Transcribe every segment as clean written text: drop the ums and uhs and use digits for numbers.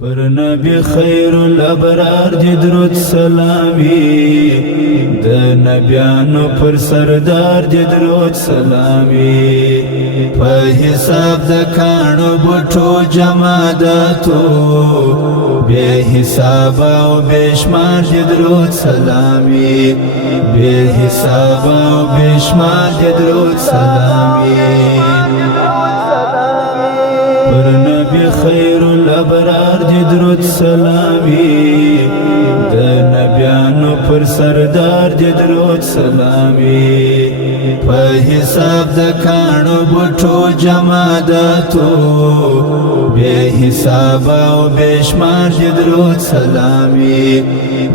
پر نبی خیر الابرار دی درود سلامی، د نبیانو پر سردار دی درود سلامی، په حساب د کانو بوټو جماداتو بے حساب او بے شمار دی درود سلامی، بے حساب او بے شمار دی درود سلامی، پر نبی خیر الابرار دی درود سلامی، د نبیانو پر سردار دی درود سلامی، په حساب د کانو بوټو جماداتو بے حساب او بے شمار دی درود سلامی،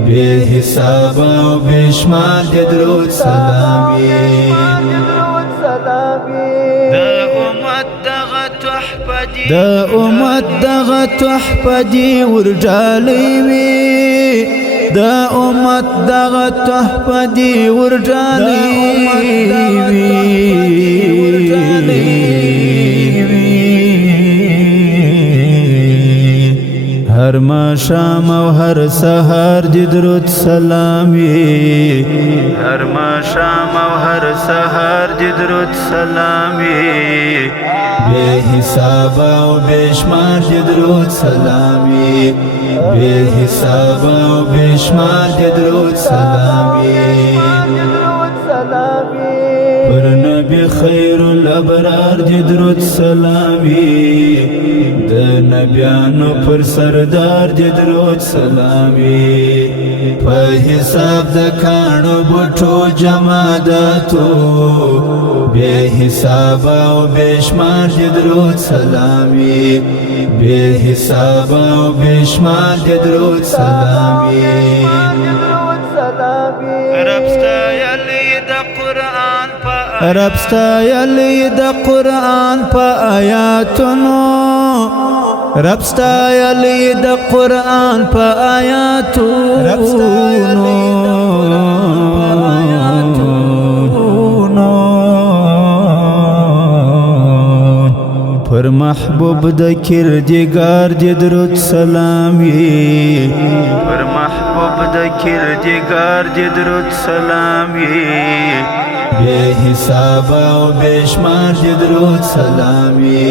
بے حساب او بے شمار دی درود سلامی، دا امت دغه تحفه دی ورډالۍ وي، دا امت دغه تحفه دی ورډالۍ وي، هر ماښام او هر سهار دی درود سلام وي، هر ماښام او هر سهار دی درود سلام وي، بے حساب او بے شمار دی درود سلامی، بے حساب او بے شمار دی درود سلامی، پر نبی خیر الابرار دی درود سلامی، د نبیانو پر سردار دی درود سلامی، په حساب د کانو بوټو جماداتو بے حساب او بے شمار دی درود سلامی، بے حساب او بے شمار دی درود سلامی، رب ستایلی د قرآن پا آیاتونو، رب ستایلی د قرآن پا آیاتونو، پر محبوب د کردگار دی درود سلامی، پر محبوب د کردگار دی درود سلامی، بے حساب او بے شمار دی درود سلامی،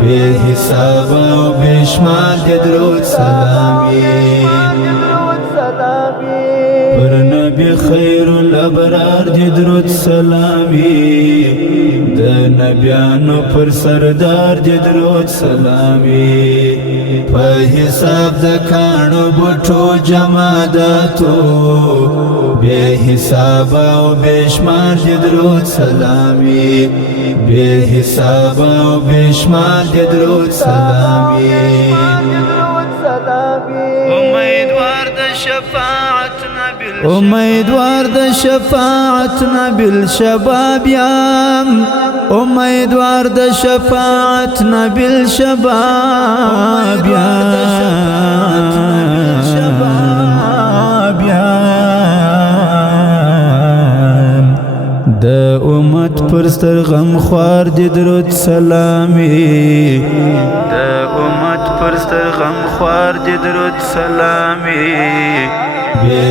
بے حساب او بے شمار دی درود سلامی، پر نبی خیر الابرار دی درود سلامی، د نبیانو پر سردار دی درود سلامی، په حساب د کانو بوټو جماداتو بے حساب او بے شمار دی درود سلامی، بے حساب او بے شمار دی درود سلامی، امیدوار د شفاعت نبیل شباب یم، امیدوار د شفاعت نبیل شباب یم، د امت پر ستر غم خوار دی درود سلامی، د امت پر ستر غم خوار دی درود سلامی، بے